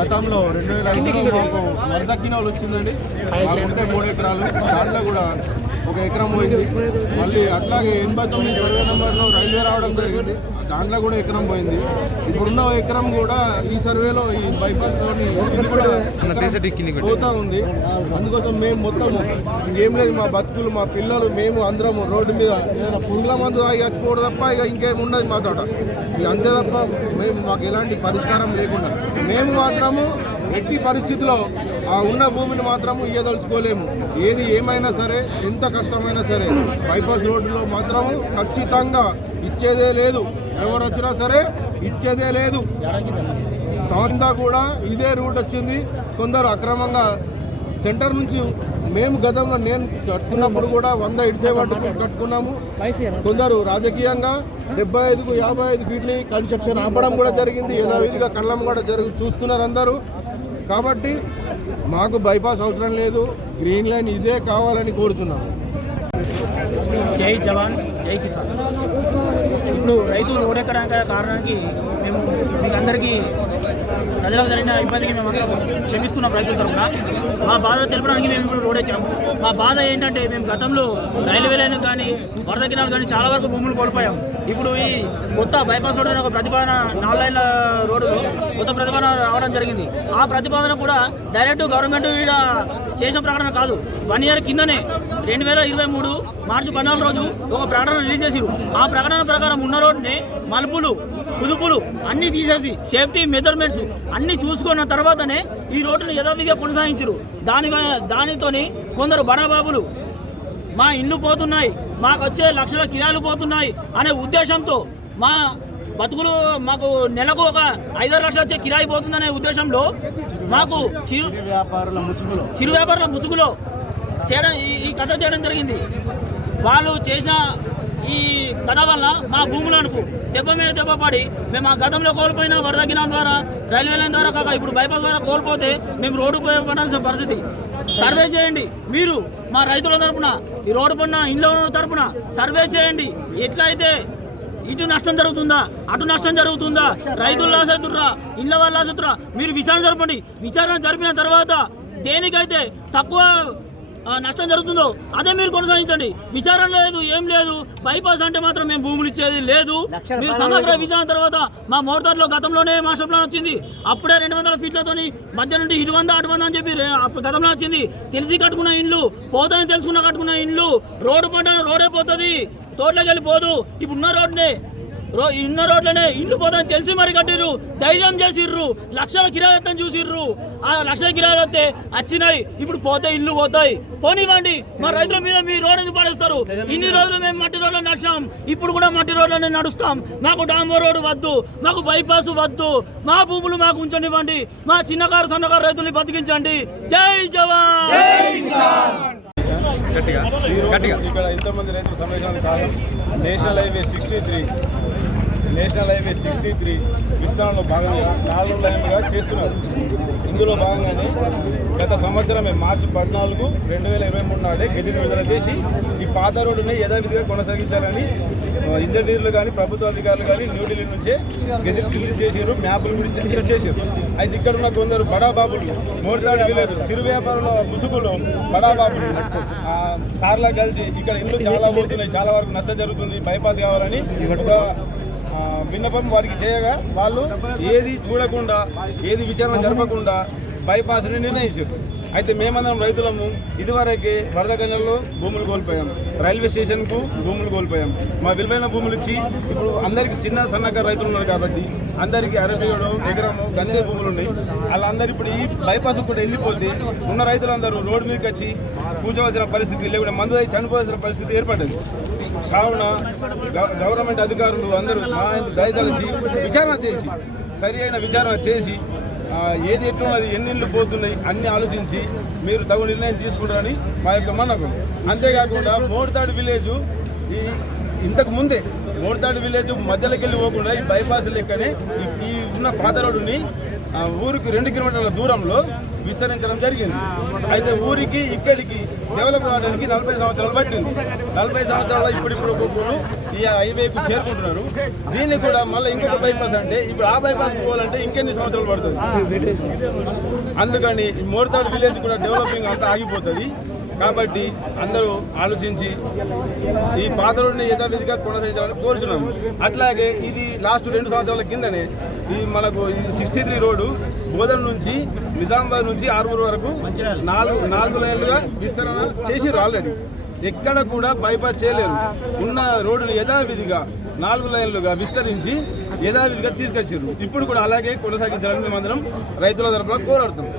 గతంలో రెండు వేల ఐదులో మాకు వరద కినాలు వచ్చిందండి. మాకుంటే మూడు ఎకరాలు. దాంట్లో కూడా ఒక ఎకరం పోయింది. మళ్ళీ అట్లాగే ఎనభై తొమ్మిది సర్వే నెంబర్లో రైల్వే రావడం జరిగింది. దాంట్లో కూడా ఎకరం పోయింది. ఇప్పుడున్న ఎకరం కూడా ఈ సర్వేలో ఈ బైపాస్లోని ఇది కూడా పోతా ఉంది. అందుకోసం మేము మొత్తం ఇంకేం లేదు మా బతుకులు మా పిల్లలు మేము అందరం రోడ్డు మీద ఏదైనా పురుగుల మందు తాగి చచ్చిపోవడం తప్ప ఇక ఇంకేం ఉండదు మా తోట. ఇక అంతే తప్ప మేము మాకు ఎలాంటి పరిష్కారం లేకుండా. మేము మాత్రము ఎట్టి పరిస్థితిలో ఆ ఉన్న భూమిని మాత్రము ఇయ్యదలుచుకోలేము. ఏది ఏమైనా సరే ఎంత కష్టమైనా సరే బైపాస్ రోడ్డులో మాత్రము ఖచ్చితంగా ఇచ్చేదే లేదు. ఎవరు వచ్చినా సరే ఇచ్చేదే లేదు. సంవత్సరం కూడా ఇదే రూట్ వచ్చింది. కొందరు అక్రమంగా సెంటర్ నుంచి మేము గతంలో నేను కట్టుకున్నప్పుడు కూడా వంద ఇడిసేవాటు కట్టుకున్నాము. కొందరు రాజకీయంగా డెబ్బై ఐదుకు యాభై ఐదు ఫీట్ని కన్స్ట్రక్షన్ ఆపడం కూడా జరిగింది. యథావిధిగా కళ్ళం కూడా జరుగు చూస్తున్నారు అందరూ. కాబట్టి మాకు బైపాస్ అవసరం లేదు. గ్రీన్ లైన్ ఇదే కావాలని కోరుతున్నాము జై జవాన్ జై కిసాన్. ఇప్పుడు రైతు రోడ్ ఎక్కడానికి కారణానికి మేము మీకు అందరికీ ప్రజలకు జరిగిన ఇబ్బందికి మేము అందరం క్షమిస్తున్నాం రైతుల తరఫున. మా బాధ తెలపడానికి మేము ఇప్పుడు రోడ్ ఎక్కాము మా బాధ ఏంటంటే మేము గతంలో రైల్వే లైన్ కానీ వరద కినాలు కానీ చాలా వరకు భూములు కోల్పోయాము. ఇప్పుడు ఈ కొత్త బైపాస్ రోడ్ ఒక ప్రతిపాదన నాలుగు లైన్ల రోడ్డులో కొత్త ప్రతిపాదన రావడం జరిగింది. ఆ ప్రతిపాదన కూడా డైరెక్ట్ గవర్నమెంట్ ఈడ చేసిన ప్రకటన కాదు. వన్ ఇయర్ కిందనే రెండు వేల ఇరవై మూడు మార్చి పద్నాలుగు రోజు ఒక ప్రకటన రిలీజ్ చేసిరు ఆ ప్రకటన ప్రకారం ఉన్న రోడ్ని మలుపులు కుదుపులు అన్నీ తీసేసి సేఫ్టీ మెజర్మెంట్స్ అన్నీ చూసుకున్న తర్వాతనే ఈ రోడ్డును యథావిధిగా కొనసాగించరు దాని దానితోని కొందరు బడాబాబులు మా ఇల్లు పోతున్నాయి మాకు వచ్చే లక్షల కిరాలు పోతున్నాయి అనే ఉద్దేశంతో మా బతుకులు మాకు నెలకు ఒక ఐదారు లక్షలు వచ్చే కిరాయి పోతుందనే ఉద్దేశంలో మాకు చిరు వ్యాపారుల ముసుగులో. చిరు వ్యాపారుల ముసుగులో చేయడం ఈ- కథ చేయడం జరిగింది. వాళ్ళు చేసిన ఈ కథ వల్ల మా భూములకు దెబ్బ మీద దెబ్బ పడి మేము ఆ గతంలో కోల్పోయిన వరద కినాల ద్వారా రైల్వే లైన్ ద్వారా కాక ఇప్పుడు బైపాస్ ద్వారా కోల్పోతే మేము రోడ్డు పడాల్సిన పరిస్థితి. సర్వే చేయండి. మీరు మా రైతుల తరపున ఈ రోడ్డు పన్న ఇండ్ల తరపున సర్వే చేయండి. ఎట్లయితే ఇటు నష్టం జరుగుతుందా అటు నష్టం జరుగుతుందా రైతులు లాస్ అవుతుర్రా ఇళ్ళ వాళ్ళు లాస్ మీరు విచారణ జరపండి. విచారణ జరిపిన తర్వాత దేనికైతే తక్కువ నష్టం జరుగుతుందో అదే మీరు కొనసాగించండి. విచారణ లేదు ఏం లేదు. బైపాస్ అంటే మాత్రం మేము భూములు ఇచ్చేది లేదు. మీరు సమగ్ర విచారణ తర్వాత మా మోటార్లో గతంలోనే మాస్టర్ ప్లాన్ వచ్చింది. అప్పుడే రెండు వందల ఫీట్లతోని మధ్య నుండి ఇటు వంద అటు వంద అని చెప్పి గతంలో వచ్చింది. తెలిసి కట్టుకున్న ఇండ్లు పోతాయని తెలుసుకున్న కట్టుకున్న ఇండ్లు రోడ్డు పడ్డ రోడే పోతుంది. తోటలోకి వెళ్ళిపోదు. ఇప్పుడు ఉన్న రోడ్నే రో ఇన్న రోడ్లనే ఇల్లు పోతాయని తెలిసి మరి కట్టిర్రు. ధైర్యం చేసిర్రు. లక్షల కిరాయి చూసిర్రు. ఆ లక్షల కిరాయిలు వస్తే వచ్చినాయి. ఇప్పుడు పోతే ఇల్లు పోతాయి. పోనివ్వండి. మా రైతుల మీద మీ రోడ్ ఎందుకు పడేస్తారు. ఇన్ని రోజులు మేము మట్టి రోడ్లో నడిచాం. ఇప్పుడు కూడా మట్టి రోడ్లోనే నడుస్తాం. మాకు డాంబో రోడ్డు వద్దు. మాకు బైపాస్ వద్దు. మా భూములు మాకు ఉంచనివ్వండి. మా చిన్నకారు సన్నకారు రైతుల్ని బతికించండి. జై జవాన్! ఈరోజు ఇక్కడ ఇంతమంది రైతుల సమావేశానికి national highway sixty three. National highway sixty three విస్తరణలో భాగంగా నాలుగు లైన్లుగా చేస్తున్నారు. ఇందులో భాగంగానే గత సంవత్సరమే మార్చి పద్నాలుగు రెండు వేల ఇరవై మూడు నాడే గెజిట్ విడుదల చేసి ఈ పాత రోడ్డుని యథావిధిగా కొనసాగించాలని ఇంజనీర్లు కానీ ప్రభుత్వ అధికారులు కానీ న్యూఢిల్లీ నుంచే గెజిట్ రిలీజ్ చేసారు మ్యాపులు కూడా చేశారు. అయితే ఇక్కడ ఉన్న కొందరు బడాబాబులు మోర్తాడు విలేజ్ చిరు వ్యాపారంలో ముసుగులో బడాబాబులు సార్లా కలిసి ఇక్కడ ఇల్లు చాలా పోతున్నాయి చాలా వరకు నష్టం జరుగుతుంది బైపాస్ కావాలని ఒక విన్నపం వారికి చేయగా వాళ్ళు ఏది చూడకుండా ఏది విచారణ జరపకుండా బైపాస్ని నిర్ణయించారు. అయితే మేమందరం రైతులము ఇదివరకే వరద గంజల్లో భూములు కోల్పోయాం. రైల్వే స్టేషన్కు భూములు కోల్పోయాం. మా విలువైన భూములు ఇచ్చి ఇప్పుడు అందరికీ చిన్న సన్నకారు రైతులు ఉన్నారు కాబట్టి అందరికీ అరబిగడం ఎకరము గందే భూములు ఉన్నాయి. వాళ్ళందరూ ఇప్పుడు ఈ బైపాస్ కూడా వెళ్ళిపోతే ఉన్న రైతులందరూ రోడ్డు మీదకి వచ్చి కూర్చోవలసిన పరిస్థితి లేకుండా మందు చనిపోవాల్సిన పరిస్థితి ఏర్పడింది కావున గవర్నమెంట్ అధికారులు అందరూ మా దయదలిచి విచారణ చేసి సరి అయిన విచారణ చేసి ఏది ఎట్లున్నది ఎన్ని ఇళ్ళు పోతున్నాయి అన్ని ఆలోచించి మీరు తగు నిర్ణయం తీసుకుంటారని మా యొక్క మనకు అంతేకాకుండా మోడతాడు విలేజ్ ఈ ఇంతకు ముందే మోడతాడు విలేజ్ మధ్యలోకి వెళ్ళి పోకుండా ఈ బైపాస్ లెక్కనే ఈ- ఉన్న పాత రోడ్డుని ఊరికి రెండు కిలోమీటర్ల దూరంలో విస్తరించడం జరిగింది. అయితే ఊరికి ఇక్కడికి డెవలప్ కావడానికి నలభై సంవత్సరాలు పట్టింది. నలభై సంవత్సరాలు ఇప్పుడిప్పుడు ఒక్కొక్కరు ఈ హైవేకు చేరుకుంటున్నారు. దీన్ని కూడా మళ్ళీ ఇంకొక బైపాస్ అంటే ఇప్పుడు ఆ బైపాస్ పోవాలంటే ఇంకెన్ని సంవత్సరాలు పడుతుంది? అందుకని ఈ విలేజ్ కూడా డెవలపింగ్ అంతా ఆగిపోతుంది. కాబట్టి అందరూ ఆలోచించి ఈ పాత రోడ్ని యథావిధిగా కొనసాగించాలని కోరుచున్నాము అట్లాగే ఇది లాస్ట్ రెండు సంవత్సరాల కిందనే ఈ మనకు ఈ సిక్స్టీ త్రీ రోడ్డు బోధన నుంచి నిజామాబాద్ నుంచి ఆరుమూరు వరకు నాలుగు నాలుగు లైన్లుగా విస్తరణ చేసిర్రు ఆల్రెడీ ఎక్కడ కూడా బైపాస్ చేయలేరు. ఉన్న రోడ్డును యథావిధిగా నాలుగు లైన్లుగా విస్తరించి యథావిధిగా తీసుకొచ్చారు ఇప్పుడు కూడా అలాగే కొనసాగించాలని మేమందరం రైతుల తరఫున కోరాడుతున్నాం.